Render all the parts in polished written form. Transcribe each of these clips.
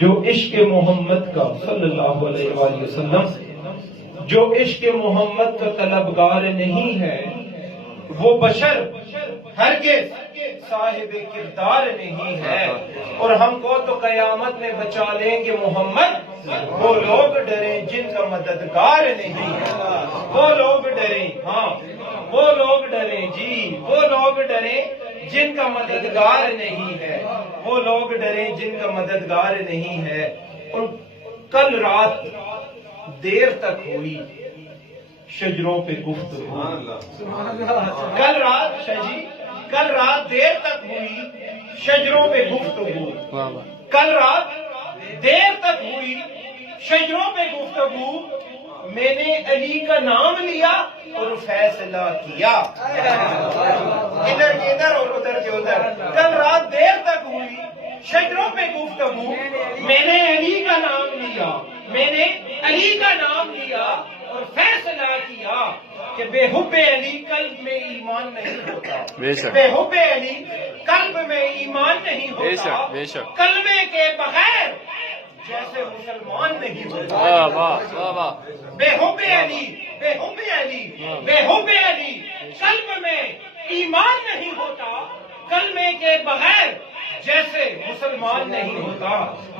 جو عشق محمد کا صلی اللہ علیہ وآلہ وسلم جو عشق محمد کا طلبگار نہیں ہے وہ بشر ہرگز صاحب کردار نہیں ہے. اور ہم کو تو قیامت میں بچا لیں گے محمد. وہ لوگ ڈریں جن کا مددگار نہیں ہے. وہ لوگ ڈریں, ہاں وہ لوگ ڈریں, جی وہ لوگ ڈریں جن کا مددگار نہیں ہے. وہ لوگ ڈریں جن کا مددگار نہیں ہے. اور کل رات دیر تک ہوئی شجروں پہ گفتگو. کل رات دیر تک ہوئی شجروں پہ گفتگو. کل رات دیر تک ہوئی شجروں پہ گفتگو. میں نے علی کا نام لیا اور فیصلہ کیا. ادھر کے ادھر اور ادھر کے ادھر. کل رات دیر تک ہوئی شجروں پہ گفتگو. میں نے علی کا نام لیا, میں نے علی کا نام لیا اور فیصلہ کیا کہ بے حب علی قلب میں ایمان نہیں ہوتا. بے حب علی قلب میں ایمان نہیں ہوتا. کلمے کے بغیر جیسے مسلمان نہیں ہوتا. بے حب علی, بے حب علی, بے حب علی قلب میں ایمان نہیں ہوتا. کلمے کے بغیر جیسے مسلمان نہیں ہوتا.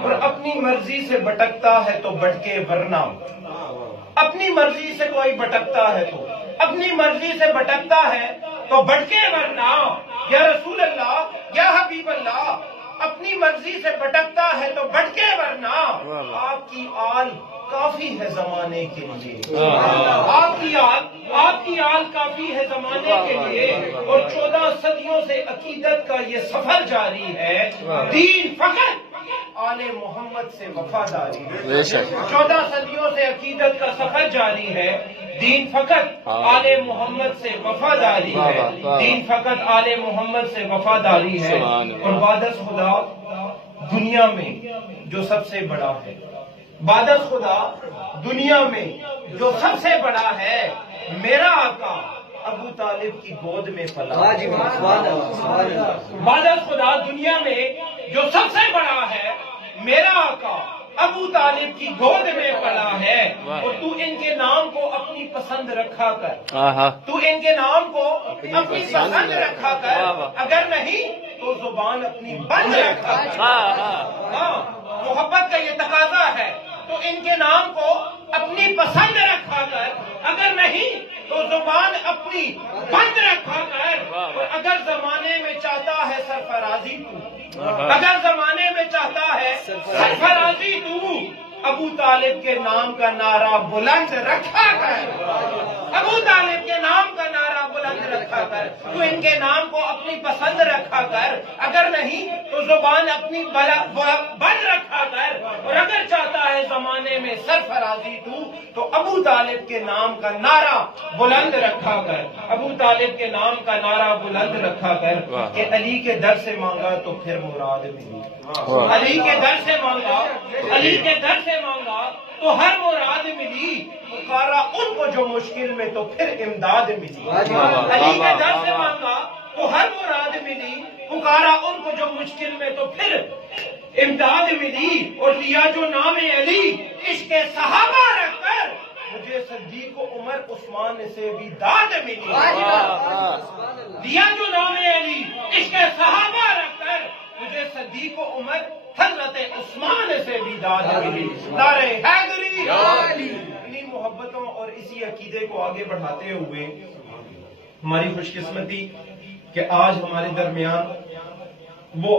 اور اپنی مرضی سے بھٹکتا ہے تو بھٹکے, ورنہ اپنی مرضی سے کوئی بھٹکتا ہے تو اپنی مرضی سے بھٹکتا ہے تو بھٹکے, ورنہ یا رسول اللہ, یا حبیب اللہ, اپنی مرضی سے بھٹکتا ہے تو بھٹکے, ورنہ آپ کی آل کافی ہے زمانے کے لیے. آپ کی آل کافی ہے زمانے کے لیے. اور 14 صدیوں سے عقیدت کا یہ سفر جاری ہے. دین فقط آل محمد سے وفاداری ہے. 14 صدیوں سے عقیدت کا سفر جاری ہے. دین فقط آل محمد سے وفاداری ہے. دین فقط آل محمد سے وفاداری ہے. اور بعد از خدا دنیا میں جو سب سے بڑا ہے, بعد از خدا دنیا میں جو سب سے بڑا ہے, میرا آقا ابو طالب کی گود میں پلا. بعد از خدا دنیا میں جو سب سے بڑا ہے, میرا آقا ابو طالب کی گود میں پلا ہے. اور تو ان کے نام کو اپنی پسند رکھا کر, تو ان کے نام کو اپنی پسند رکھا کر, اگر نہیں تو زبان اپنی بند رکھا کر. ہاں, محبت کا یہ تقاضا ہے. تو ان کے نام کو اپنی پسند رکھا کر, اگر نہیں تو زبان اپنی بند رکھا کر. اور اگر زمانے میں چاہتا ہے سرفرازی تو, اگر زمانے میں چاہتا ہے سرفرازی تو, ابو طالب کے نام کا نعرہ بلند رکھا کر. ابو طالب کے نام کا نعرہ بلند رکھا کر. تو ان کے نام کو اپنی پسند رکھا کر, اگر نہیں تو زبان اپنی بند رکھا کر. اور اگر چاہتا ہے زمانے میں سرفرازی تو ابو طالب کے نام کا نعرہ بلند رکھا کر. ابو طالب کے نام کا نعرہ بلند رکھا کر کہ علی کے در سے مانگا تو پھر مراد ملی. علی کے در سے مانگا, علی کے در سے مانگا تو ہر مراد ملی. پکارا ان کو جو مشکل میں تو پھر امداد ملی. علی کے در سے مانگا تو ہر مراد ملی. پکارا ان کو جو مشکل میں تو پھر امداد ملی. اور لیا جو نام علی عشق صحابہ رکھ کر, مجھے صدیق و عمر عثمان سے بھی داد ملی. لیا جو نام علی عشق صحابہ رکھ کر, مجھے صدیق و عمر حضرت عثمان سے بھی داد ملی. نعرہ حیدری. انہی محبتوں اور اسی عقیدے کو آگے بڑھاتے ہوئے ہماری خوش قسمتی کہ آج ہمارے درمیان وہ